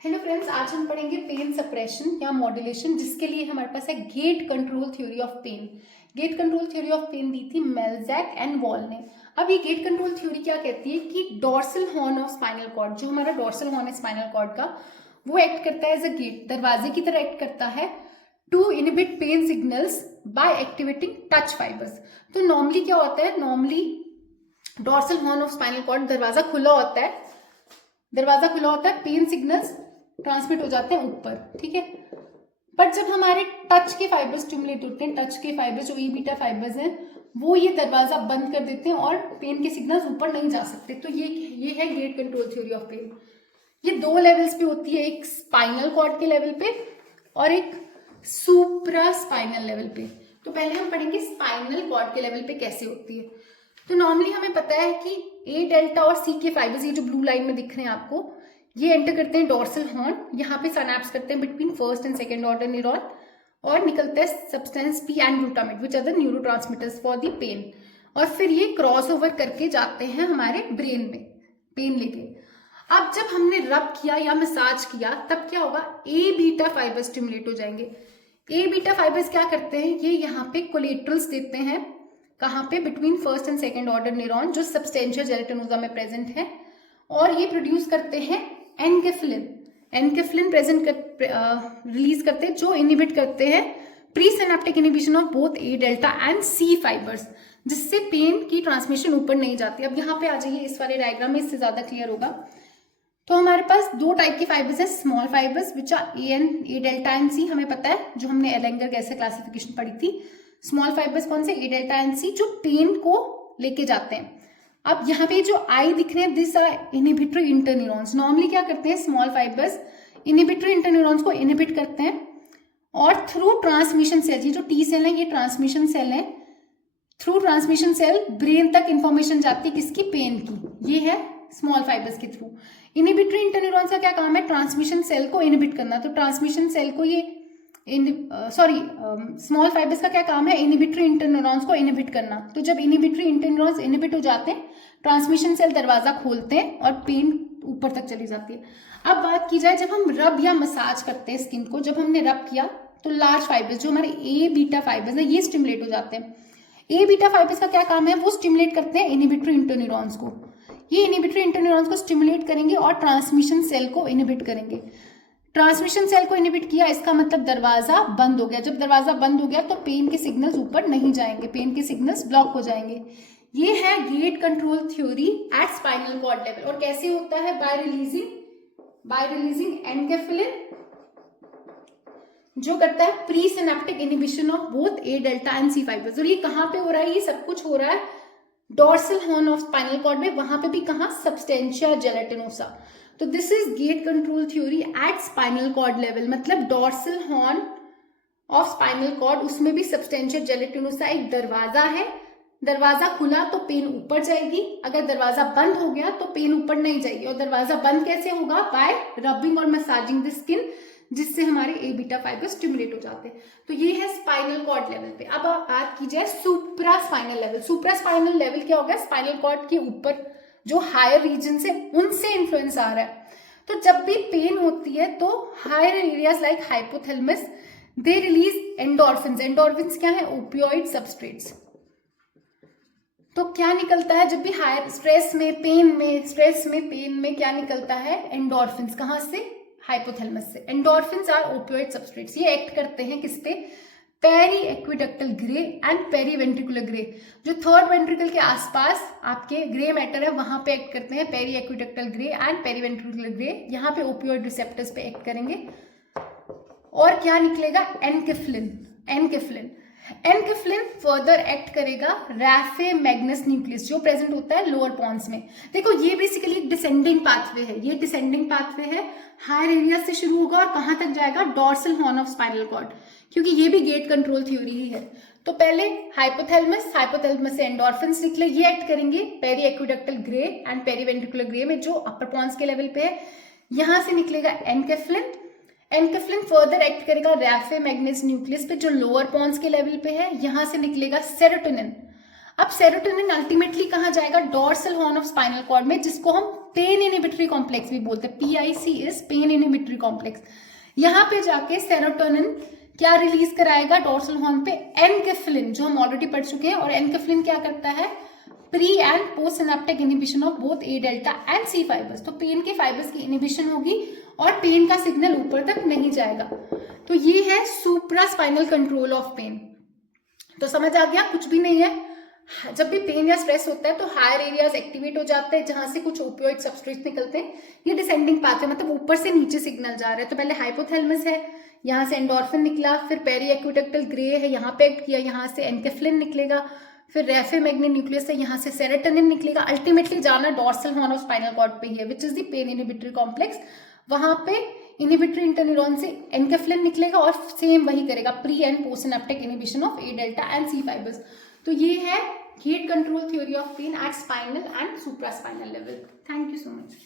Hello friends, आज हम पढ़ेंगे पेन सप्रेशन या मॉड्यूलेशन, जिसके लिए हमारे पास है gate control theory of pain. Gate control theory of pain दी थी मेल्जैक एंड वॉल ने। अब ये गेट कंट्रोल थ्योरी क्या कहती है कि dorsal horn of spinal cord, जो हमारा डोर्सल हॉर्न है स्पाइनल कॉर्ड का, वो एक्ट करता है एज अ गेट, दरवाजे की तरह एक्ट करता है to inhibit pain signals by activating touch fibres. तो नॉर्मली क्या होता है, normally dorsal horn of spinal cord दरवाजा खुला होता है, पेन सिग्नल्स ट्रांसमिट हो जाते हैं ऊपर, ठीक है। बट जब हमारे टच के फाइबर्स स्टिमुलेट होते हैं, टच के फाइबर्स जो ई बीटा फाइबर्स हैं, वो ये दरवाजा बंद कर देते हैं और पेन के सिग्नल्स ऊपर नहीं जा सकते। तो ये है gate control theory of pain. ये दो लेवल्स पे होती है, एक स्पाइनल कॉर्ड के लेवल पे और एक सुप्रा स्पाइनल लेवल पे। तो पहले हम पढ़ेंगे स्पाइनल कॉर्ड के लेवल पे कैसे होती है। तो नॉर्मली हमें पता है कि ए डेल्टा और सी के फाइबर्स, ये जो ब्लू लाइन में दिख रहे हैं आपको, ये एंटर करते हैं डोर्सल हॉर्न, यहाँ पे सिनैप्स करते हैं between first and second order neuron, और निकलता है substance P and glutamate which are the neurotransmitters for the pain. और फिर ये क्रॉस ओवर करके जाते हैं हमारे ब्रेन में पेन लेके। अब जब हमने रब किया या मसाज किया, तब क्या होगा, ए बीटा फाइबर स्टिमुलेट हो जाएंगे। ए बीटा फाइबर्स क्या करते हैं, ये यहाँ पे कोलेट्रल्स देते हैं, कहाँ पे, between first and second order neuron जो सबस्टेंशिया जेलेटिनोसा में प्रेजेंट है, और ये प्रोड्यूस करते हैं एनकेफ्लिन प्रेजेंट रिलीज करते हैं, जो इनहिबिट करते हैं presynaptic inhibition of both A delta and C fibres, जिससे पेन की ट्रांसमिशन ऊपर नहीं जाती। अब यहाँ पे आ जाइए इस वाले डायग्राम में, इससे ज्यादा क्लियर होगा। तो हमारे पास दो टाइप के फाइबर्स हैं, small fibres which are A delta and C, हमें पता है जो हमने एलेंगर गैसे क्लासिफिकेशन पढ़ी थी। स्मॉल फाइबर्स कौन से, ए डेल्टा एंड सी, जो पेन को लेके जाते हैं। अब यहाँ पे जो आई दिख रहे हैं, this are inhibitory interneurons. Normally क्या करते हैं, स्मॉल फाइबर्स इनहिबिटरी इंटरन्यूरॉन्स को इनहिबिट करते हैं, और थ्रू ट्रांसमिशन सेल, ये जो टी सेल है ये ट्रांसमिशन सेल है, थ्रू ट्रांसमिशन सेल ब्रेन तक इंफॉर्मेशन जाती है किसकी, पेन की, ये है स्मॉल फाइबर्स के थ्रू। इनहिबिटरी इंटरन्यूरॉन्स का क्या काम है, ट्रांसमिशन सेल को इनहिबिट करना। तो ट्रांसमिशन सेल को ये स्मॉल फाइबर्स का क्या काम है, इनहिबिटरी इंटरन्यूरॉन्स को इनहिबिट करना। तो जब इनहिबिटरी इंटरन्यूरॉन्स इनहिबिट हो जाते हैं, ट्रांसमिशन सेल दरवाजा खोलते हैं और पेन ऊपर तक चली जाती है। अब बात की जाए, जब हम रब या मसाज करते हैं स्किन को, जब हमने रब किया तो लार्ज फाइबर्स जो हमारे ए बीटा फाइबर्स है, ये स्टिमुलेट हो जाते हैं। ए बीटा फाइबर्स का क्या काम है, वो स्टिमुलेट करते हैं इनहिबिटरी इंटरन्यूरॉन्स को। ये इनहिबिटरी इंटरन्यूरॉन्स को स्टिमुलेट करेंगे और ट्रांसमिशन सेल को इनहिबिट करेंगे। ट्रांसमिशन सेल को इनहिबिट किया, इसका मतलब दरवाजा बंद हो गया। जब दरवाजा बंद हो गया तो पेन के सिग्नल्स ऊपर नहीं जाएंगे, पेन के सिग्नल्स ब्लॉक हो जाएंगे। ये है gate control theory at spinal cord level. और कैसे होता है, बाय रिलीजिंग एनकेफ्लिन, जो करता है presynaptic inhibition of both A delta and C fibres. और ये कहाँ पे हो रहा है, ये सब कुछ हो रहा है dorsal horn of spinal cord में, वहां पे भी कहाँ, सबस्टेंशिया जेलेटिनोसा। तो this is gate control theory at spinal cord level, मतलब dorsal horn of spinal cord, उसमें भी सबस्टेंशिया जेलेटिनोसा एक दरवाजा है। दरवाजा खुला तो पेन ऊपर जाएगी, अगर दरवाजा बंद हो गया तो पेन ऊपर नहीं जाएगी। और दरवाजा बंद कैसे होगा, बाय रबिंग और मसाजिंग द स्किन, जिससे हमारे ए बीटा फाइबर स्टिमुलेट हो जाते हैं। तो ये है स्पाइनल कॉर्ड लेवल पे। अब बात की जाए सुप्रा स्पाइनल लेवल। सुप्रा स्पाइनल लेवल क्या हो गया, स्पाइनल कॉर्ड के ऊपर जो हायर रीजन है उनसे इन्फ्लुएंस आ रहा है। तो जब भी पेन होती है तो higher areas like hypothalamus, they release endorphins. Endorphins क्या है, ओपियोइड सबस्ट्रेट्स। तो क्या निकलता है जब भी हायर स्ट्रेस में पेन में क्या निकलता है, एंडोर्फिन्स। कहां से, हाइपोथैलेमस से। Endorphins are opioid substrates. ये एक्ट करते हैं किस पे, peri aqueductal grey and peri ventricular grey, जो थर्ड वेंट्रिकल के आसपास आपके ग्रे मैटर है, वहां पे एक्ट करते हैं peri aqueductal grey and peri ventricular grey. यहाँ पे ओपियोइड रिसेप्टर्स पे एक्ट करेंगे। और क्या निकलेगा, एनकेफ्लिन फर्दर एक्ट करेगा रैफे मैग्नस न्यूक्लियस, जो प्रेजेंट होता है लोअर पॉन्स में। देखो ये बेसिकली डिसेंडिंग पाथवे है, ये डिसेंडिंग पाथवे है, हायर एरिया से शुरू होगा और कहां तक जाएगा, dorsal horn of spinal cord, क्योंकि ये भी गेट कंट्रोल थ्योरी ही है। तो पहले हाइपोथैलेमस से एंडोर्फिन्स निकले, ये एक्ट करेंगे peri aqueductal grey and peri ventricular grey में, जो अपर पॉन्स के लेवल पे है। यहां से निकलेगा एनकेफ्लिन फर्दर एक्ट करेगा रैफे मैग्नस न्यूक्लियस पे, जो लोअर पॉन्स के लेवल पे है। यहां से निकलेगा सेरोटोनिन। अब सेरोटोनिन अल्टीमेटली कहाँ जाएगा, dorsal horn of spinal cord में, जिसको हम पेन इनहिबिटरी कॉम्प्लेक्स भी बोलते हैं। PIC is pen inhibitory complex. यहाँ पे जाके सेरोटोनिन क्या रिलीज कराएगा डोर्सल हॉर्न पे, एनकेफ्लिन, जो हम ऑलरेडी पढ़ चुके हैं। और एनकेफ्लिन क्या करता है, pre and post synaptic inhibition of both A delta and C fibres. तो पेन के फाइबर्स की इनहिबिशन होगी और पेन का सिग्नल ऊपर तक नहीं जाएगा। तो ये है सुप्रा स्पाइनल कंट्रोल ऑफ पेन। तो समझ आ गया, कुछ भी नहीं है। जब भी पेन या स्ट्रेस होता है तो हायर एरियाज एक्टिवेट हो जाते हैं, जहां से कुछ ओपियोइड सब्सट्रेट्स निकलते हैं। ये डिसेंडिंग पाथ है, मतलब ऊपर से नीचे सिग्नल जा रहा है। तो पहले हाइपोथैलेमस है, यहाँ से एंडोर्फिन निकला, फिर पेरी एक्विटेक्टल ग्रे है, यहाँ पे एक्ट किया, यहाँ से एनकेफ्लिन निकलेगा, फिर रेफे मैग्नी न्यूक्लियस है, यहाँ से सेरोटोनिन निकलेगा। अल्टीमेटली जाना dorsal horn of spinal cord पे ही है, which is the pain inhibitory complex. वहां पे इनहिबिटरी इंटरन्यूरॉन से एनकेफ्लिन निकलेगा और सेम वही करेगा, pre and post synaptic inhibition of A delta and C fibres. तो ये है gate control theory of pain at spinal and supraspinal level. Thank you so much.